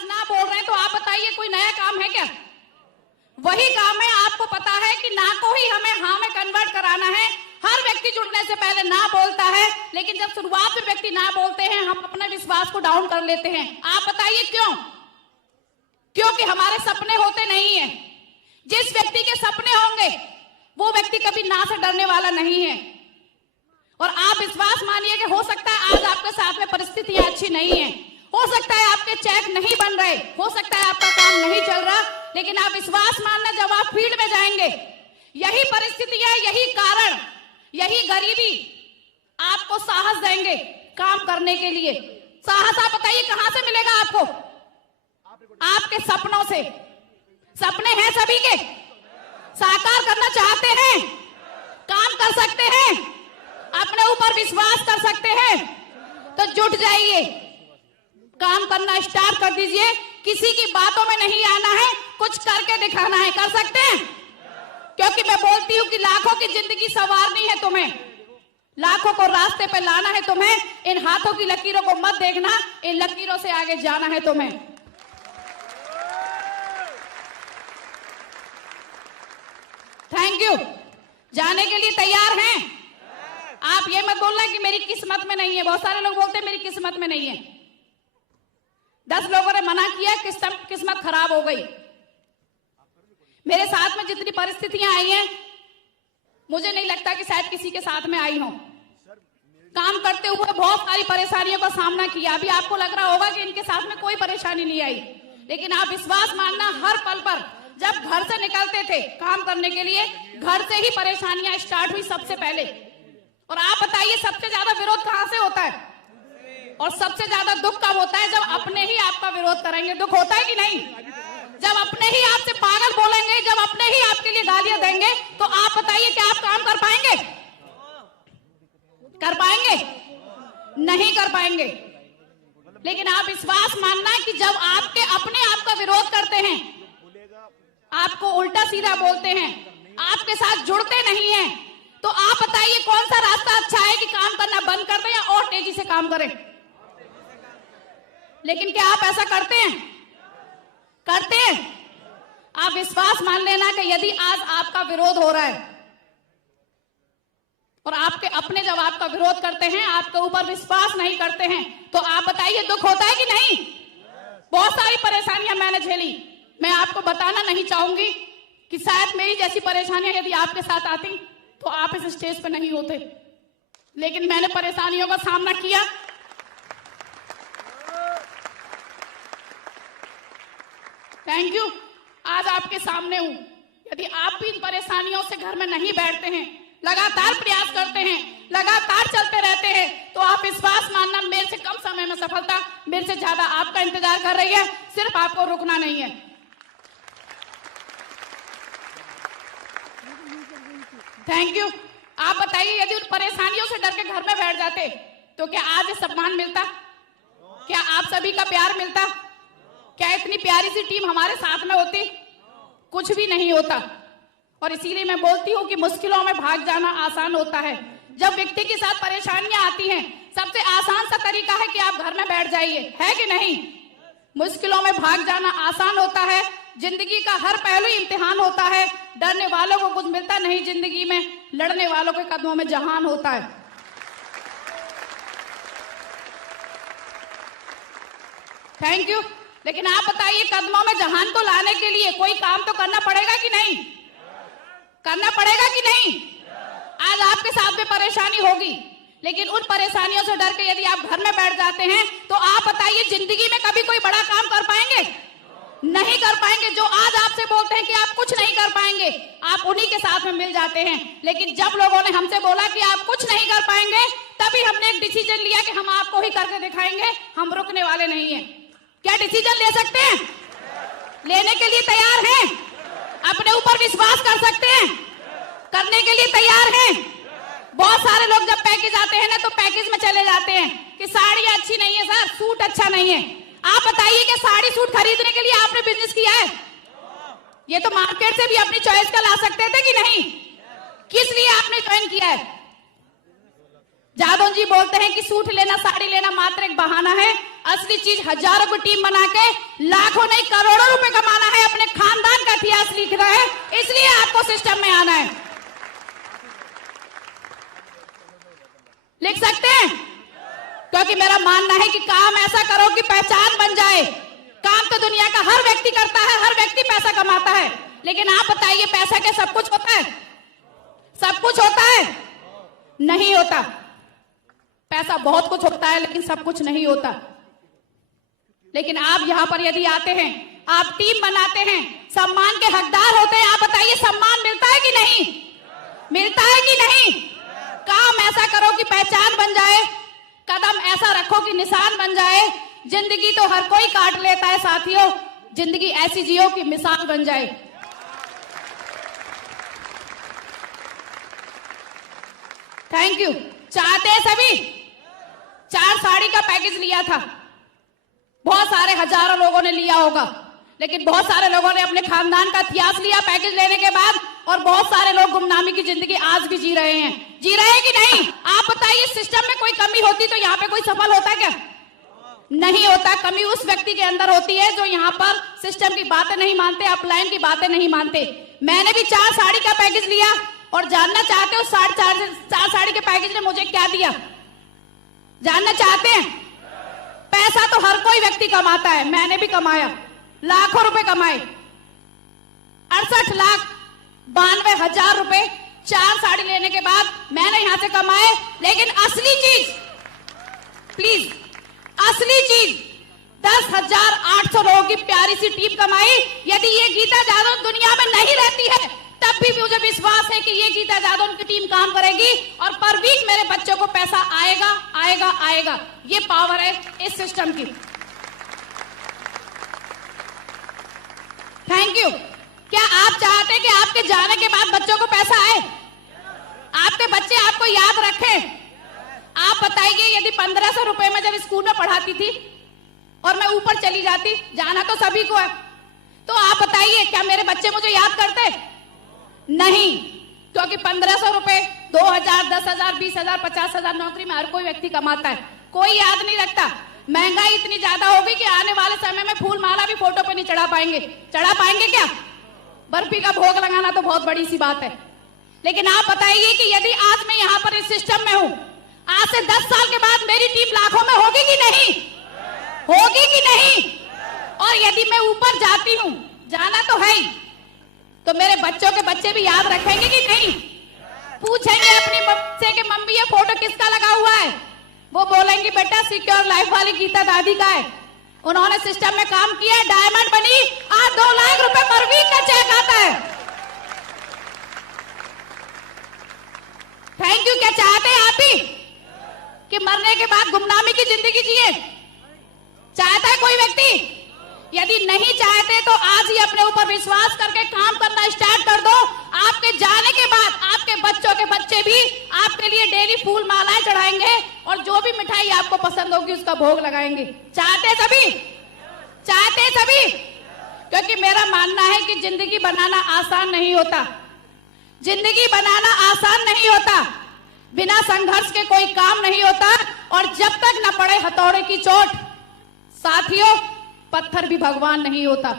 आज ना बोल रहे हैं तो आप बताइए कोई नया काम है क्या? वही काम है, आपको पता है कि ना को ही हमें हाँ में कन्वर्ट कराना है। हर व्यक्ति जुड़ने से पहले ना बोलता है, लेकिन जब शुरुआत में व्यक्ति ना बोलते हैं हम अपने विश्वास को डाउन कर लेते हैं। आप बताइए क्यों? क्योंकि हमारे सपने होते नहीं है। जिस व्यक्ति के सपने होंगे वो व्यक्ति कभी ना से डरने वाला नहीं है। और आप विश्वास मानिए कि हो सकता है आज आपके साथ में परिस्थितियां अच्छी नहीं है, हो सकता है आपके चेक नहीं बन रहे, हो सकता है आपका काम नहीं चल रहा, लेकिन आप विश्वास मानना जब आप फील्ड में जाएंगे, यही परिस्थितियां, यही कारण, यही गरीबी आपको साहस देंगे काम करने के लिए। साहस आप बताइए कहां से मिलेगा आपको? आपके सपनों से। सपने हैं सभी के, साकार करना चाहते हैं, काम कर सकते हैं, अपने ऊपर विश्वास कर सकते हैं, तो जुट जाइए, काम करना स्टार्ट कर दीजिए। किसी की बातों में नहीं आना है, कुछ करके दिखाना है। कर सकते हैं? क्योंकि मैं बोलती हूं कि लाखों की जिंदगी संवारनी है तुम्हें, लाखों को रास्ते पे लाना है तुम्हें। इन हाथों की लकीरों को मत देखना, इन लकीरों से आगे जाना है तुम्हें। Thank you. जाने के लिए तैयार हैं? आप ये मत बोलना कि मेरी किस्मत में नहीं है। बहुत सारे लोग बोलते हैं मेरी किस्मत में नहीं है। 10 लोगों ने मना किया, किस्मत खराब हो गई। मेरे साथ में जितनी परिस्थितियां आई हैं, मुझे नहीं लगता कि शायद किसी के साथ में आई हो। काम करते हुए बहुत सारी परेशानियों का सामना किया। अभी आपको लग रहा होगा कि इनके साथ में कोई परेशानी नहीं आई, लेकिन आप विश्वास मानना, हर पल पर जब घर से निकलते थे काम करने के लिए, घर से ही परेशानियां स्टार्ट हुई सबसे पहले। और आप बताइए सबसे ज्यादा विरोध कहां से होता है? और सबसे ज्यादा दुख कब होता है? जब अपने ही आपका विरोध करेंगे। दुख होता है कि नहीं? जब अपने ही आपसे पागल बोलेंगे, जब अपने ही आपके लिए गालियां देंगे, तो आप बताइए क्या आप काम कर पाएंगे? कर पाएंगे? नहीं कर पाएंगे। लेकिन आप विश्वास मानना कि जब आपके अपने आप का विरोध करते हैं, आपको उल्टा सीधा बोलते हैं, आपके साथ जुड़ते नहीं हैं, तो आप बताइए कौन सा रास्ता अच्छा है कि काम करना बंद कर दें या और तेजी से काम करें? लेकिन क्या आप ऐसा करते हैं? करते हैं? आप विश्वास मान लेना कि यदि आज आपका विरोध हो रहा है और आपके अपने जब आपका विरोध करते हैं, आपके ऊपर विश्वास नहीं करते हैं, तो आप बताइए दुख होता है कि नहीं? बहुत सारी परेशानियां मैंने झेली। मैं आपको बताना नहीं चाहूंगी कि शायद मेरी जैसी परेशानियां यदि आपके साथ आती तो आप इस स्टेज पर नहीं होते, लेकिन मैंने परेशानियों का सामना किया। Thank you. आज आपके सामने हूं। यदि आप भी इन परेशानियों से घर में नहीं बैठते हैं, लगातार प्रयास करते हैं, लगातार चलते रहते हैं, तो आप विश्वास मानना मेरे से कम समय में सफलता मेरे से ज्यादा आपका इंतजार कर रही है। सिर्फ आपको रुकना नहीं है। Thank you. आप बताइए यदि उन परेशानियों से डर के घर में बैठ जाते तो क्या आज सम्मान मिलता? क्या आप सभी का प्यार मिलता? क्या इतनी प्यारी सी टीम हमारे साथ में होती? कुछ भी नहीं होता। और इसीलिए मैं बोलती हूँ कि मुश्किलों में भाग जाना आसान होता है। जब व्यक्ति के साथ परेशानियां आती हैं, सबसे आसान सा तरीका है कि आप घर में बैठ जाइए, है कि नहीं? मुश्किलों में भाग जाना आसान होता है। जिंदगी का हर पहलू इम्तिहान होता है। डरने वालों को कुछ मिलता नहीं जिंदगी में, लड़ने वालों के कदमों में जहान होता है। Thank you. लेकिन आप बताइए कदमों में जहान को लाने के लिए कोई काम तो करना पड़ेगा कि नहीं? करना पड़ेगा कि नहीं? आज आपके साथ में परेशानी होगी, लेकिन उन परेशानियों से डर के यदि आप घर में बैठ जाते हैं, तो आप बताइए जिंदगी में कभी कोई बड़ा काम कर पाएंगे? नहीं कर पाएंगे। जो आज आपसे बोलते हैं कि आप कुछ नहीं कर पाएंगे, आप उन्हीं के साथ में मिल जाते हैं। लेकिन जब लोगों ने हमसे बोला कि आप कुछ नहीं कर पाएंगे, तभी हमने एक डिसीजन लिया कि हम आपको ही करके दिखाएंगे, हम रुकने वाले नहीं हैं। क्या डिसीजन ले सकते हैं? लेने के लिए तैयार हैं? अपने ऊपर विश्वास कर सकते हैं? करने के लिए तैयार हैं? बहुत सारे लोग जब पैकेज आते हैं ना, तो पैकेज में चले जाते हैं कि साड़ी अच्छी नहीं है सर, सूट अच्छा नहीं है। आप बताइए कि साड़ी सूट खरीदने के लिए आपने बिजनेस किया है? ये तो मार्केट से भी अपनी चॉइस का ला सकते थे कि नहीं? किस लिए आपने ज्वाइन किया है? जादव जी बोलते हैं कि सूट लेना, साड़ी लेना मात्र एक बहाना है। असली चीज हजारों की टीम बना के लाखों नहीं करोड़ों रुपए कमाना है, अपने खानदान का इतिहास लिखना है, इसलिए आपको सिस्टम में आना है। लिख सकते हैं? क्योंकि मेरा मानना है कि काम ऐसा करो कि पहचान बन जाए। काम तो दुनिया का हर व्यक्ति करता है, हर व्यक्ति पैसा कमाता है, लेकिन आप बताइए पैसा क्या सब कुछ होता है? सब कुछ होता है? नहीं होता। पैसा बहुत कुछ होता है लेकिन सब कुछ नहीं होता। लेकिन आप यहां पर यदि आते हैं, आप टीम बनाते हैं, सम्मान के हकदार होते हैं, आप बताइए सम्मान मिलता है कि नहीं? मिलता है कि नहीं? काम ऐसा करो कि पहचान बन जाए, कदम ऐसा रखो कि निशान बन जाए। जिंदगी तो हर कोई काट लेता है साथियों, जिंदगी ऐसी जियो कि मिसाल बन जाए। Thank you. चाहते हैं सभी? 4 साड़ी का पैकेज लिया था, बहुत सारे हजारों लोगों ने लिया होगा, लेकिन बहुत सारे लोगों ने अपने खानदान का इतिहास लिया पैकेज लेने के बाद, और बहुत सारे लोग गुमनामी की जिंदगी आज भी जी रहे हैं। जी रहे हैं कि नहीं? आप बताइए, सिस्टम में कोई कमी होती तो यहाँ पे कोई सफल होता क्या? नहीं होता। कमी उस व्यक्ति के अंदर होती है जो यहाँ पर सिस्टम की बातें नहीं मानते, अपलाइन की बातें नहीं मानते। मैंने भी 4 साड़ी का पैकेज लिया, और जानना चाहते हो 4 साड़ी के पैकेज ने मुझे क्या दिया? जानना चाहते हैं? पैसा तो हर कोई व्यक्ति कमाता है, मैंने भी कमाया, लाखों रुपए कमाए, 68,92,000 रुपए 4 साड़ी लेने के बाद मैंने यहां से कमाए। लेकिन असली चीज, प्लीज, असली चीज 10,800 लोगों की प्यारी सी टीम कमाई। यदि ये गीता जादव दुनिया में नहीं रहती है, तब भी मुझे विश्वास है कि ये गीता जादव की टीम काम करेगी, और पर वीक मेरे बच्चों को पैसा आएगा आएगा आएगा। ये पावर है इस सिस्टम की। Thank you. क्या आप चाहते हैं कि आपके जाने के बाद बच्चों को पैसा आए? आपके बच्चे आपको याद रखें? आप बताइए, यदि 1500 रुपए में जब स्कूल में पढ़ाती थी और मैं ऊपर चली जाती, जाना तो सभी को है, तो आप बताइए क्या मेरे बच्चे मुझे याद करते? नहीं, क्योंकि 1500 रुपए 2000, 10,000, 20,000, 50,000 नौकरी में हर कोई व्यक्ति कमाता है, कोई याद नहीं रखता। महंगाई इतनी ज्यादा होगी कि आने वाले समय में फूल माला भी फोटो पे नहीं चढ़ा पाएंगे। चढ़ा पाएंगे क्या? बर्फी का भोग लगाना तो बहुत बड़ी सी बात है। लेकिन आप बताइए कि यदि आज मैं यहाँ पर इस सिस्टम में हूं, आज से 10 साल के बाद मेरी टीम लाखों में होगी कि नहीं? होगी कि नहीं? और यदि मैं ऊपर जाती हूं, जाना तो है ही, तो मेरे बच्चों के बच्चे भी याद रखेंगे कि नहीं? पूछेंगे अपनी से कि मम्मी ये फोटो किसका लगा हुआ है? वो बोलेंगी बेटा सिक्योर लाइफ वाली गीता दादी का है, उन्होंने सिस्टम में काम किया, डायमंड बनी, आज 2 लाख रुपए पर वीक का चेक आता है। Thank you. क्या चाहते हैं आप भी कि मरने के बाद गुमनामी की जिंदगी जिए? चाहता है कोई व्यक्ति? यदि नहीं चाहते तो आज ही अपने ऊपर विश्वास करके काम करना स्टार्ट कर दो। आपके जाने के बाद आपके बच्चों के बच्चे भी आपके लिए डेली फूल मालाएं चढ़ाएंगे, और जो भी मिठाई आपको पसंद होगी उसका भोग लगाएंगे। चाहते सभी? चाहते सभी? क्योंकि मेरा मानना है कि जिंदगी बनाना आसान नहीं होता, जिंदगी बनाना आसान नहीं होता, बिना संघर्ष के कोई काम नहीं होता, और जब तक न पड़े हथौड़े की चोट, साथियों, पत्थर भी भगवान नहीं होता।